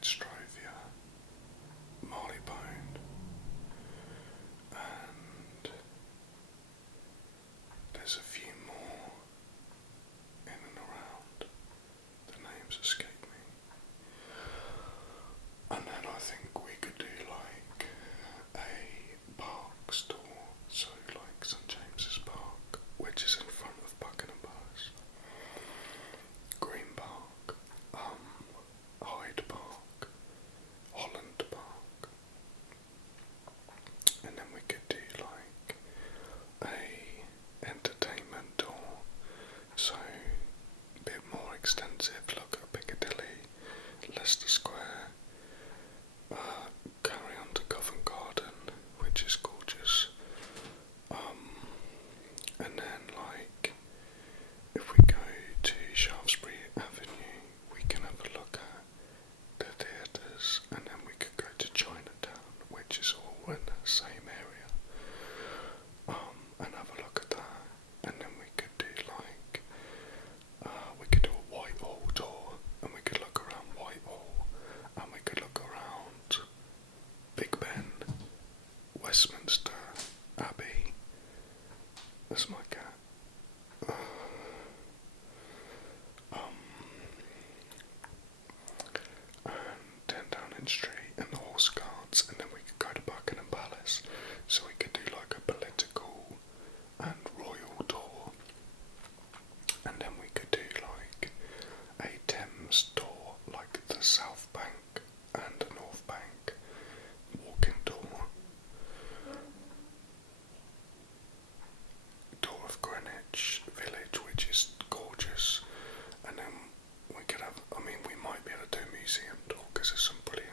Fitzrovia, Marylebone, and there's a few more in and around. The names escape me. And then I think we could do like a park store, so like St James's Park, which is in front of Buckingham Palace, Green Park, Hyde Park, Holland Park, and then we could do like a entertainment tour, so a bit more extensive look at Piccadilly, Leicester Square, carry on to Covent Garden, which is gorgeous, and then like if we go to Shaftesbury Avenue we can have a look at the theatres, and then we could go to Chinatown, which is all in the same area, and have a look at that, and then we could do like we could do a Whitehall tour, and we could look around Whitehall, and we could look around Big Ben, Westminster Abbey. That's my cat. And 10 Downing Street and the Horse Guards, and then we could go to Buckingham Palace, so we could do like a political and royal tour, and then we could do like a Thames tour, like the South Bank and the North Bank walking tour, tour of Greenwich Village, which is gorgeous, and then we could have, I mean we might be able to do a museum tour, because there's some brilliant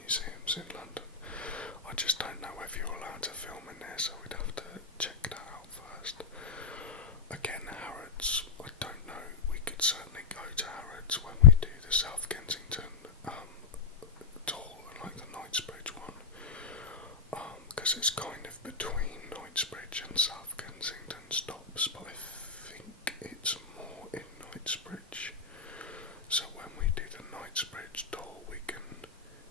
museums in London. I just don't know if you're allowed to film in there, so we'd have to check that out first. Again, Harrods, I don't know, we could certainly go to Harrods when we do the South Kensington tour, like the Knightsbridge one, because it's kind of between Knightsbridge and South Kensington stops, but I think it's more in Knightsbridge. So when we do the Knightsbridge tour we can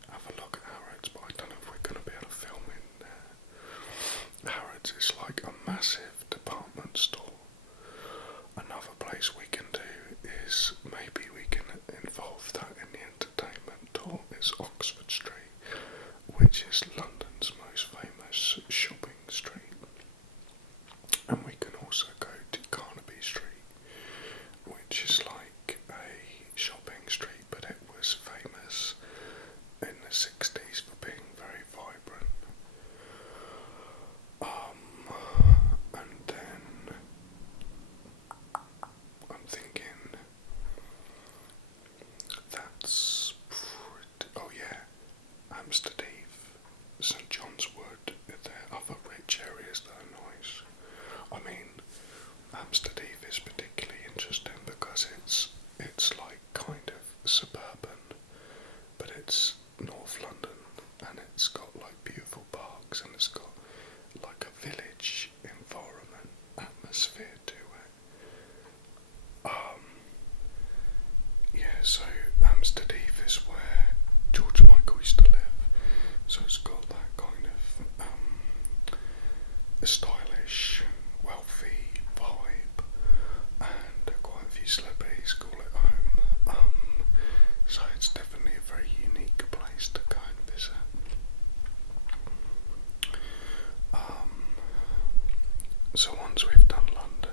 have a look at Harrods, but I don't know if we're going to be able to film in there. Harrods is like a massive department store. Another place we can do is, maybe we can involve that in the entertainment tour, is Oxford Street, which is London's most famous shopping street. And we can also go to Carnaby Street, which is like a shopping street, but it was famous in the 60s for being very vibrant. And then I'm thinking that's oh yeah, Hampstead Heath, St John's Wood, there are other rich areas that are nice. I mean, Hampstead Heath is particularly interesting because it's like kind of suburban, but it's North London, and it's got like beautiful parks, and it's got like a village environment atmosphere to it. Yeah, so Hampstead Heath is where George Michael used to live, so it's got that kind of stylish, wealthy vibe, and quite a few celebrities call it home. So it's definitely a very unique place to go and visit. So once we've done London,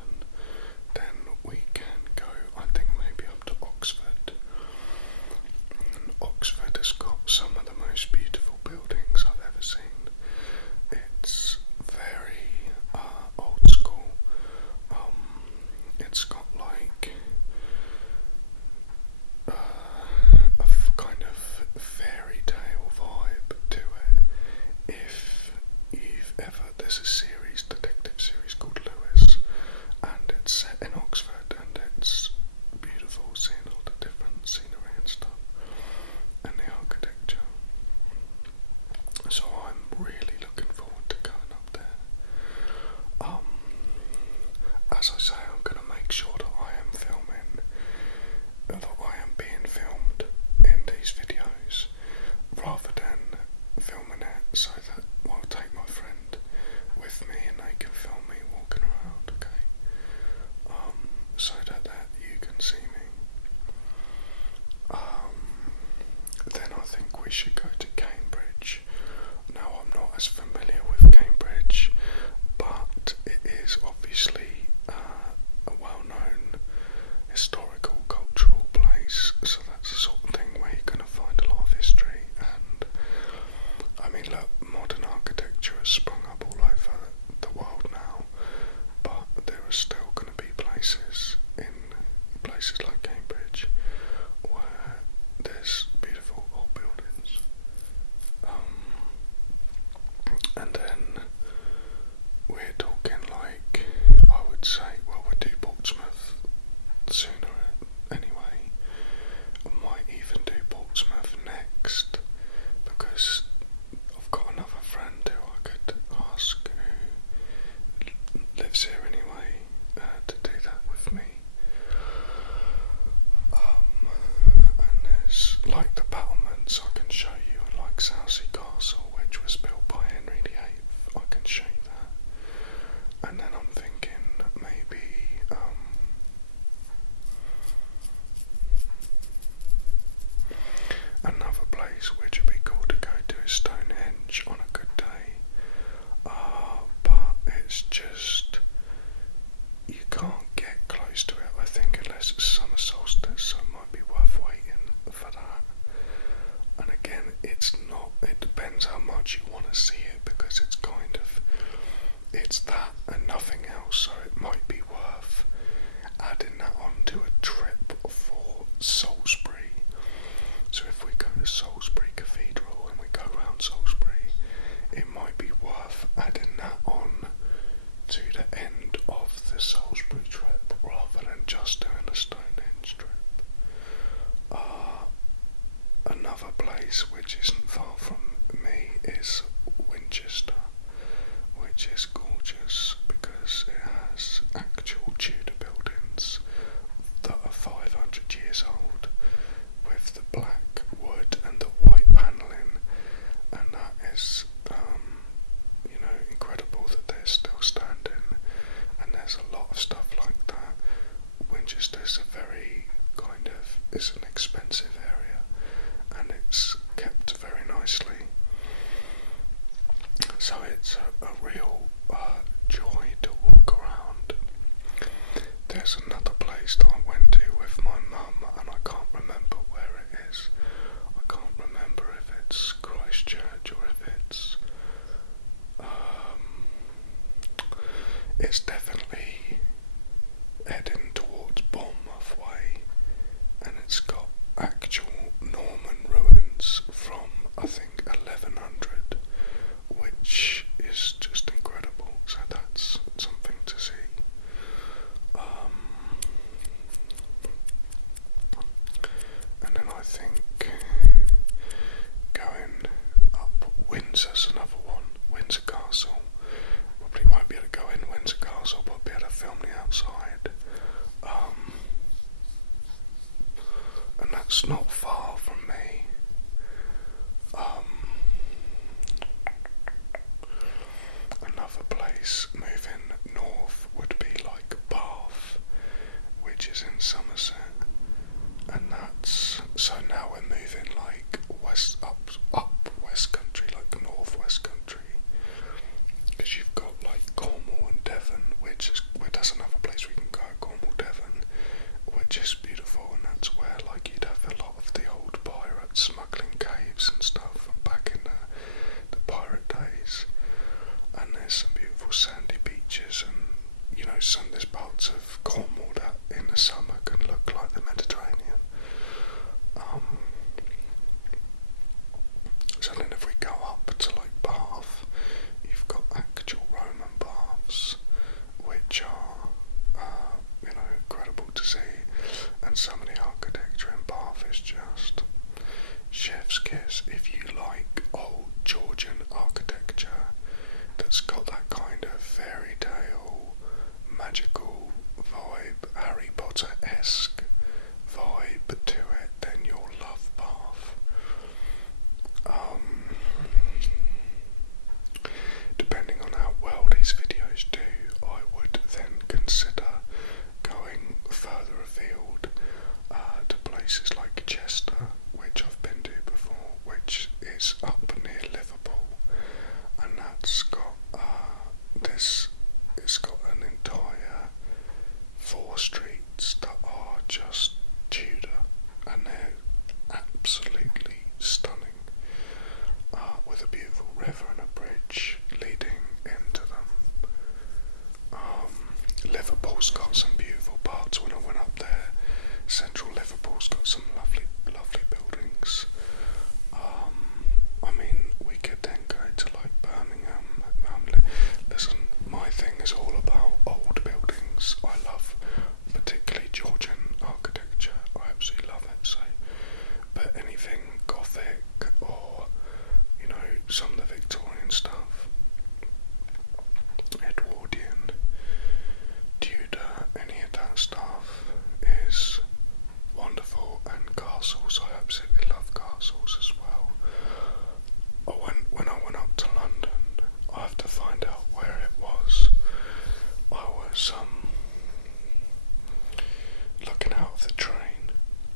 we should go to Cambridge. Now, I'm not as familiar with Cambridge, but it is obviously a well-known historical, cultural place, so that's the sort of thing where you're going to find a lot of history. And I mean, look, modern architecture has sprung up all over the world now, but there are still going to be places like Cambridge where there's beautiful old buildings. And then we're talking like, I would say, well, we'll do Portsmouth sooner anyway. I might even do Portsmouth next, because I've got another friend who I could ask who lives here anyway to do that with me. And there's like the battlements I can show you, and like Southsea Castle, which was built by Henry VIII, I can show you that. And then I'm thinking maybe another place which would be cool to go to is Stonehenge on a good day. But it's just, you can't get close to it, I think, unless it's summer solstice, so it might be worth waiting for that. And again, it depends how much you want to see it, because it's that and nothing else, so it might be worth adding that onto a trip for Salisbury. So if we go to Salisbury Cathedral and we go around Salisbury, it might be worth adding that on to the end of the Salisbury trip, rather than just doing a Stonehenge trip. Another place which isn't far from me is Winchester, which is gorgeous because it has actual Tudor buildings that are 500 years old, with the black wood and the white panelling, and that is incredible that they're still standing. And there's a lot of stuff like that. Winchester's it's an expensive area, and it's kept very nicely, so it's a real joy to walk around. There's another place that I went to with my mum, and I can't remember where it is. I can't remember if it's Christchurch or if it's definitely heading towards Bournemouth way, and it's got actual Norman ruins from, I think, 1100, which is just incredible, so that's something to see. And then I think going up Windsor's another one, Windsor Castle. Probably won't be able to go in Windsor Castle, but I'll be able to film the outside. And that's not far from me. Another place moving north would be like Bath, which is in Somerset, and that's, so now we're moving like up West Country, like North West Country, because you've got like Cornwall and Devon, that's another place we can go, Cornwall, Devon, which is beautiful, and that's where like you'd have a lot of the old pirates smuggling caves and stuff from back in the pirate days. And there's some beautiful sandy beaches, and there's parts of Cornwall that in the summer can look like the Mediterranean. So then if we go up to like Bath, you've got actual Roman baths, which are incredible to see, and some of the architecture in Bath is just chef's kiss. If you like old Georgian architecture that's got that kind of fairy tale, magical vibe, Harry Potter-esque vibe to it, then you'll love Bath. Depending on how well these videos do, I would then consider going further afield to places like Chester, which I've been to before, which absolutely stunning, with a beautiful river and a bridge leading into them. Liverpool's got some beautiful parts. When I went up there, central Liverpool's got some lovely, lovely buildings. I mean, we could then go to like Birmingham. Listen, my thing is all about old buildings. I love particularly Georgian architecture. I absolutely love it. So, but anything Gothic or, you know, some of the Victorian stuff, Edwardian, Tudor, any of that stuff is wonderful. And castles, I absolutely love castles as well. When I went up to London, I have to find out where it was. I was looking out of the train,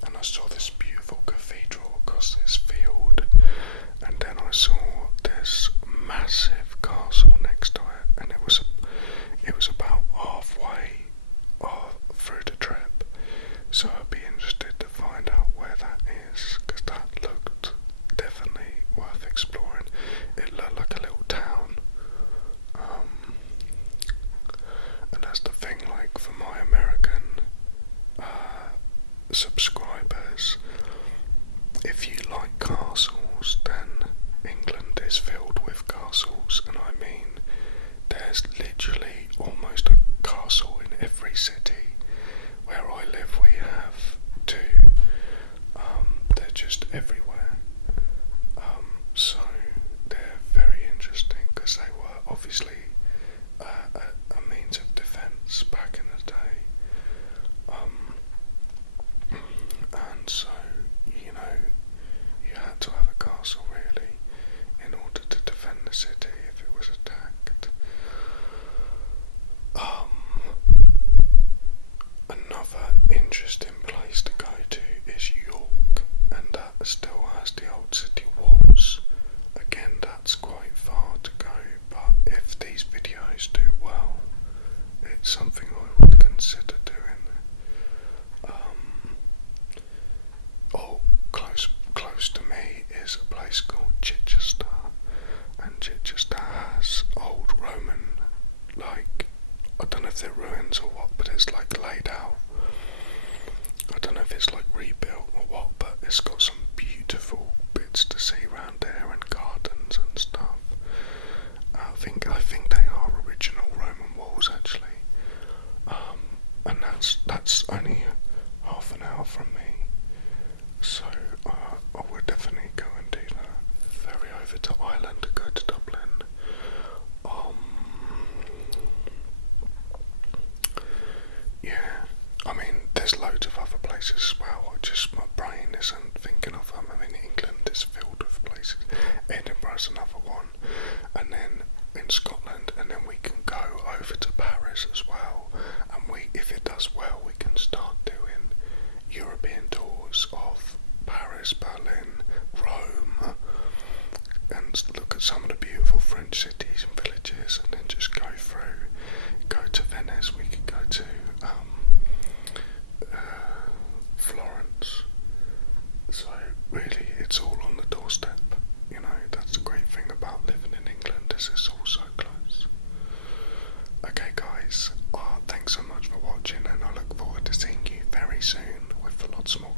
and I saw this beautiful cathedral across this field, and then I saw this massive castle next to it, and it was about halfway through the trip. So I'd be interested to find out where that is, because that looked definitely worth exploring. It looked like a little town. And that's the thing, like, for my American subscribers, if you like castles, then England is filled with castles, and I mean, there's literally almost a castle in every city. Where I live, we have two. They're just everywhere. So they're very interesting because they were obviously a means of defence back in the day. And so, you know, you had to have a castle really in order to defend the city if it was attacked. Another interesting place to go to is York, and that still has the old city walls. Again, that's quite far to go, but if these videos do well, it's something I would consider doing. Close to me is a place called Chichester, and Chichester has old Roman, like, I don't know if they're ruins or what, but it's like laid out. I don't know if it's like rebuilt or what, but it's got some beautiful bits to see around there and gardens and stuff. I think they are original Roman walls actually, and that's only half an hour from me. So I would definitely go and do that. Ferry over to Ireland to go to Dublin. Yeah, I mean, there's loads of other places as well. Just my brain isn't thinking of them. I mean, England is filled with places. Edinburgh's another one, and then in Scotland, and then we can go over to Paris as well. And if it does well, we can start doing European tours of Paris, Berlin, Rome, and look at some of the beautiful French cities and villages, and then just go through, go to Venice, we could go to Florence. So really, it's all on the doorstep. You know, that's the great thing about living in England, is it's all so close. Okay guys, thanks so much for watching, and I look forward to seeing you very soon with lots more